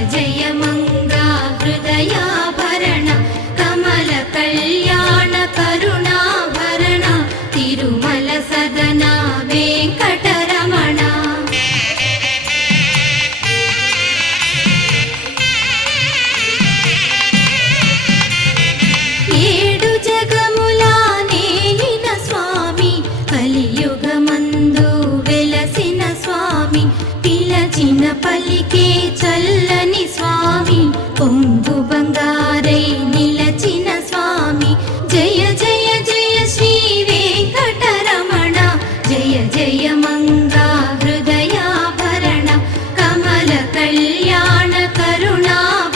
జయ జయ మంగ హృదయాభరణ కమల కళ్యాణ కరుణాభరణ తిరుమల సదన వెంకటరమణ. ఏడు జగముల నేలిన స్వామి కలియుగమందు వెలసిన స్వామి పిలచిన పలికే பூந்துபந்தா